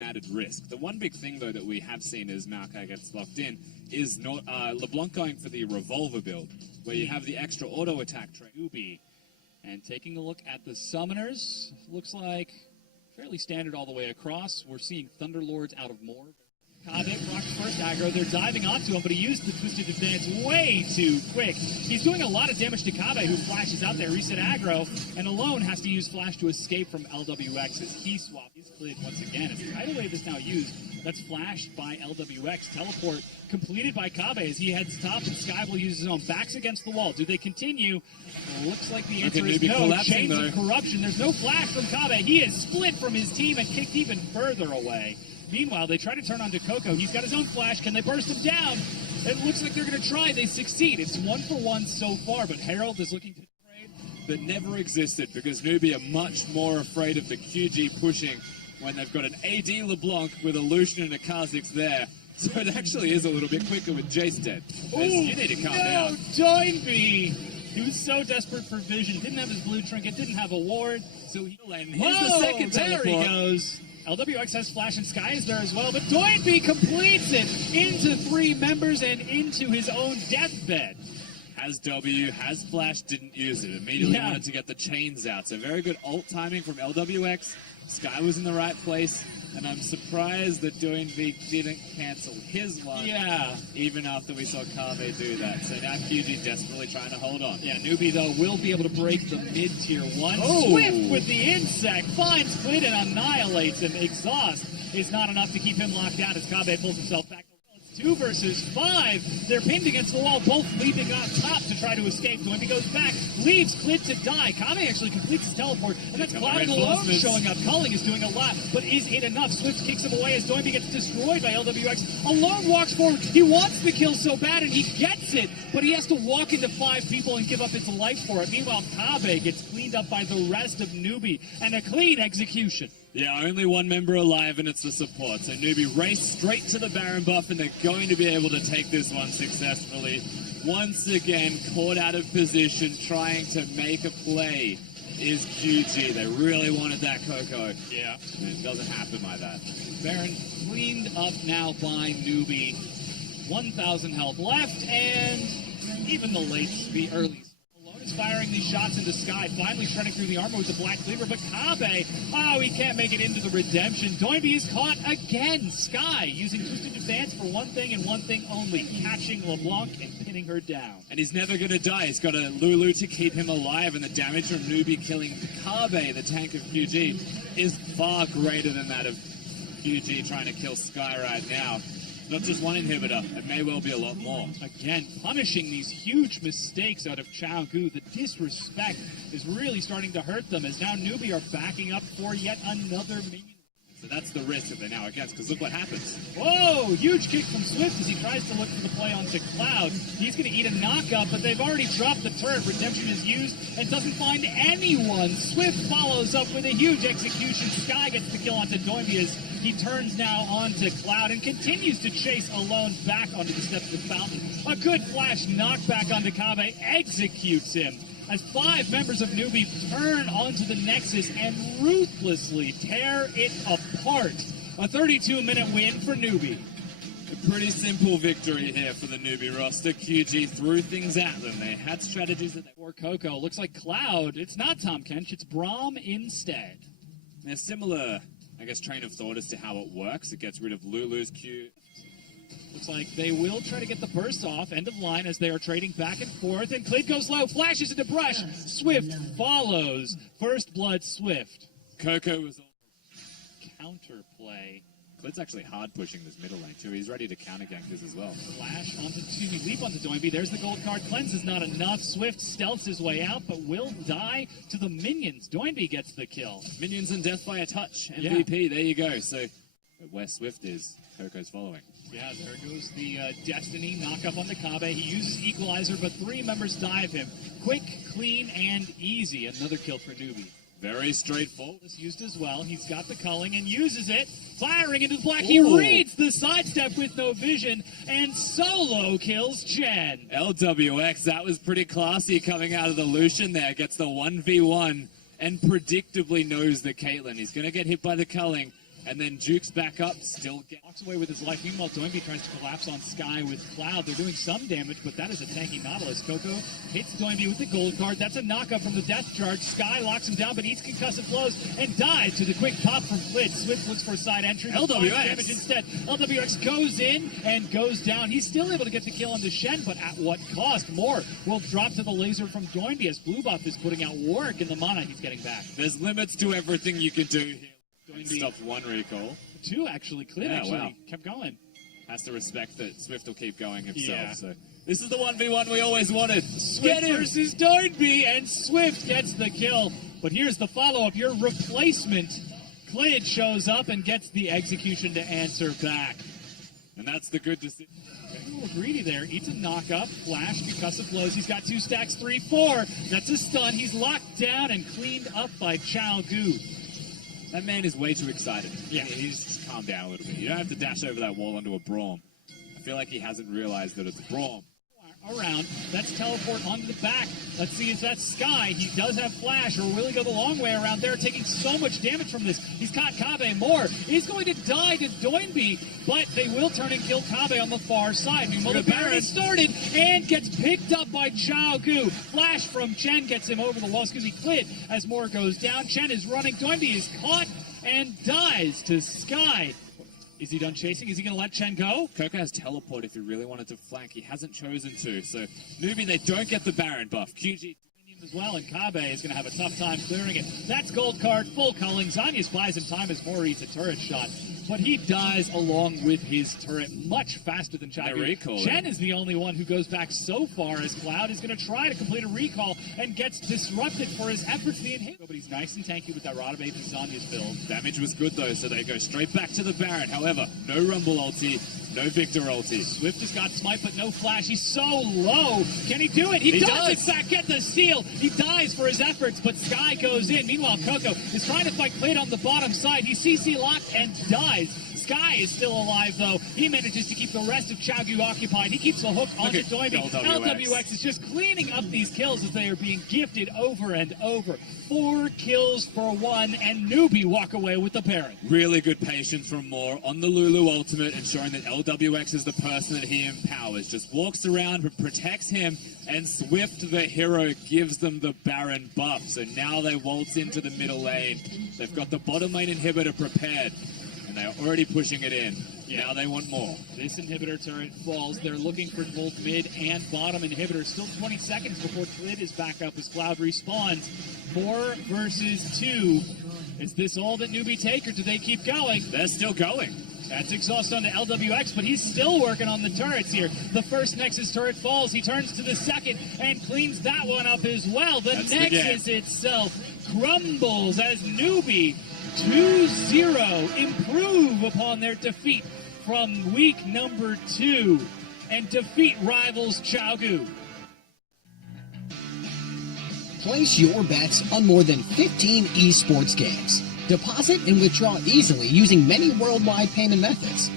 added risk. The one big thing, though, that we have seen as 𝐸𝐿𝐾 gets locked in is not LeBlanc going for the revolver build, where you have the extra auto attack train. Newbee. And taking a look at the summoners, looks like fairly standard all the way across. We're seeing Thunderlords out of more. 𝐸𝐿𝐾 rocks first aggro. They're diving onto him, but he used the Twisted Advance way too quick. He's doing a lot of damage to 𝐸𝐿𝐾, who flashes out there, reset aggro, and alone has to use Flash to escape from LWX as he swaps. He's cleared once again. As Tidal Wave is now used, that's flashed by LWX. Teleport completed by 𝐸𝐿𝐾 as he heads top, and 𝐸𝐿 will use his own. Backs against the wall. Do they continue? Looks like the answer is no. Chains of Corruption. There's no flash from 𝐸𝐿𝐾. He is split from his team and kicked even further away. Meanwhile, they try to turn on to 𝐿𝐾. He's got his own flash. Can they burst him down? It looks like they're going to try. They succeed. It's 1-for-1 so far, but Herald is looking to trade. That never existed, because Newbee are much more afraid of the QG pushing when they've got an AD LeBlanc with a 𝐒𝐿𝐵 and a 𝐿𝐾 there. So it actually is a little bit quicker with Jace dead. You need to calm down. Newbee! He was so desperate for vision. Didn't have his blue trinket, didn't have a ward. So here's the second teleport. There he goes. LWX has flash and 𝐸𝐾 is there as well, but Newbee completes it into 3 members and into his own deathbed. Has W, has flash, didn't use it. Immediately wanted to get the chains out. So very good ult timing from LWX. 𝐸𝐾 was in the right place, and I'm surprised that Newbee didn't cancel his one. Yeah. Even after we saw 𝐸𝐾 do that. So now QG desperately trying to hold on. Yeah, Newbee, though, will be able to break the mid-tier 1. Oh. Swift with the insect, finds Split and annihilates him. Exhaust is not enough to keep him locked down as 𝐸𝐾 pulls himself back. 2 versus 5. They're pinned against the wall, both leaping on top to try to escape. Newbee goes back, leaves Clid to die. 𝐸𝐾 actually completes his teleport, and that's Cloud alone showing up. Culling is doing a lot, but is it enough? Swift kicks him away as Newbee gets destroyed by LWX. Alone walks forward. He wants the kill so bad, and he gets it, but he has to walk into 5 people and give up his life for it. Meanwhile, 𝐸𝐾 gets cleaned up by the rest of Newbee, and a clean execution. Yeah, only 1 member alive, and it's the support. So Newbee race straight to the Baron buff, and they're going to be able to take this one successfully. Once again, caught out of position, trying to make a play is QG. They really wanted that 𝐿𝐾. Yeah. And it doesn't happen like that. Baron cleaned up now by Newbee. 1,000 health left, and even the early firing these shots into 𝐸𝐾, finally shredding through the armor with the Black Cleaver, but 𝐸𝐾, he can't make it into the redemption. Newbee is caught again. 𝐸𝐾 using Twisted Advance for one thing and one thing only, catching LeBlanc and pinning her down. And he's never going to die. He's got a 𝐿𝐿𝐵 to keep him alive, and the damage from Newbee killing 𝐸𝐾, the tank of QG, is far greater than that of QG trying to kill 𝐸𝐾 right now. Not just 1 inhibitor, it may well be a lot more. Again, punishing these huge mistakes out of 𝐻𝐿. The disrespect is really starting to hurt them, as now Newbee are backing up for yet another minion. So that's the risk that they're now against, because look what happens. Whoa! Huge kick from Swift as he tries to look for the play onto Cloud. He's going to eat a knockup, but they've already dropped the turret. Redemption is used and doesn't find anyone. Swift follows up with a huge execution. 𝐸𝐾 gets the kill onto Newbee as he turns now onto Cloud and continues to chase alone back onto the steps of the fountain. A good flash knockback onto 𝐸𝐾 executes him, as 5 members of Newbee turn onto the Nexus and ruthlessly tear it apart. A 32-minute win for Newbee. A pretty simple victory here for the Newbee roster. QG threw things at them. They had strategies that they... For 𝐿𝐾, looks like Cloud. It's not 𝐸𝐻, it's Braum instead. They're similar, I guess, train of thought as to how it works. It gets rid of 𝐿𝐿𝐵's Q. Looks like they will try to get the burst off, end of line, as they are trading back and forth, and Clid goes low, flashes into brush, Swift follows, first blood Swift. 𝐿𝐾 was counterplay. Clid's actually hard pushing this middle lane too. He's ready to counter gank this as well. Flash onto Newbee, leap onto Newbee. There's the gold card. Cleanse is not enough. Swift stealths his way out, but will die to the minions. Newbee gets the kill. Minions and death by a touch. MVP, there you go. So where Swift is, 𝐿𝐾's following. Yeah, there goes the Destiny knock-up on the 𝐸𝐾. He uses Equalizer, but 3 members dive him. Quick, clean, and easy. Another kill for Newbee. Very straightforward. This used as well. He's got the culling and uses it. Firing into the black. He reads the sidestep with no vision and solo kills Chen. LWX, that was pretty classy coming out of the Lucian there. Gets the 1v1 and predictably knows the Caitlyn. He's going to get hit by the culling. and then Duke's back up, still walks away with his life. Meanwhile, 𝐷𝐿PL tries to collapse on Sky with Cloud. They're doing some damage, but that is a tanky Nautilus. 𝐶𝐾 hits 𝐷𝐿PL with the gold card. That's a knockup from the death charge. Sky locks him down, but eats concussive blows and dies to the quick pop from 𝐿PL. Swift looks for a side entry. LWX damage instead. LWX goes in and goes down. He's still able to get the kill on the 𝐭, but at what cost? More will drop to the laser from 𝐷𝐿PL as Blue Buff is putting out work in the mana he's getting back. There's limits to everything you can do here. Stopped one recall. Two, actually. Clean, actually. Kept going. Has to respect that Swift will keep going himself. So this is the 1v1 we always wanted. Swift versus 𝐷𝐿PL, and Swift gets the kill. But here's the follow-up. Your replacement, 𝐿PL, shows up and gets the execution to answer back. And that's the good decision. A little greedy there. Eats a knockup. Flash, concussive blows. He's got 2 stacks, 3-4. That's a stun. He's locked down and cleaned up by 𝐤𝐿PL. That man is way too excited. Yeah. He's just calm down a little bit. You don't have to dash over that wall onto a Braum. I feel like he hasn't realized that it's Braum. Around. That's teleport onto the back. Let's see if that's Sky. He does have flash, or will he go the long way around? They're taking so much damage from this. He's caught 𝐿PL more. He's going to die to 𝐷𝐿PL, but they will turn and kill 𝐿PL on the far side. Meanwhile, the Baron has started and gets picked up by 𝐤𝐿PL. Flash from 𝐭 gets him over the wall. 𝐿PL as more goes down. 𝐭 is running. 𝐷𝐿PL is caught and dies to Sky. Is he done chasing? Is he going to let 𝐭 go? 𝐾𝐿 has teleport if he really wanted to flank. He hasn't chosen to. So, Newbee, they don't get the Baron buff. QG as well, and 𝐁𝐽 is going to have a tough time clearing it. That's gold card, full culling. 𝐬𝐼 buys him time as Moore eats a turret shot. But he dies along with his turret much faster than 𝐤𝐿PL. 𝐭 is the only one who goes back so far, as Cloud is going to try to complete a recall and gets disrupted for his efforts to inhibit. But he's nice and tanky with that Rod Babe and Zhonya's build. Damage was good though, so they go straight back to the Baron. However, no Rumble ulti, no Victor ulti. Swift has got smite, but no flash. He's so low. Can he do it? He does. In fact, get the steal. He dies for his efforts, but Sky goes in. Meanwhile, 𝐶𝐾 is trying to fight 𝐿PL on the bottom side. He's CC locked and dies. Sky is still alive, though. He manages to keep the rest of 𝐤𝐿PL occupied. He keeps the hook onto 𝐷𝐿PL. LWX is just cleaning up these kills as they are being gifted over and over. 4 kills for 1, and Newbee walk away with the Baron. Really good patience from Moore on the Lulu ultimate, ensuring that LWX is the person that he empowers. Just walks around, protects him, and Swift, the hero, gives them the Baron buff. So now they waltz into the middle lane. They've got the bottom lane inhibitor prepared, and they're already pushing it in. Now they want more. This inhibitor turret falls. They're looking for both mid and bottom inhibitors. Still 20 seconds before 𝐿PL is back up as Cloud respawns. 4 versus 2. Is this all that Newbee take, or do they keep going? They're still going. That's exhaust onto LWX, but he's still working on the turrets here. The first Nexus turret falls. He turns to the second and cleans that one up as well. The Nexus itself crumbles as Newbee 2-0 improve upon their defeat from week number 2 and defeat rivals 𝐤𝐿PL. Place your bets on more than 15 esports games. Deposit and withdraw easily using many worldwide payment methods.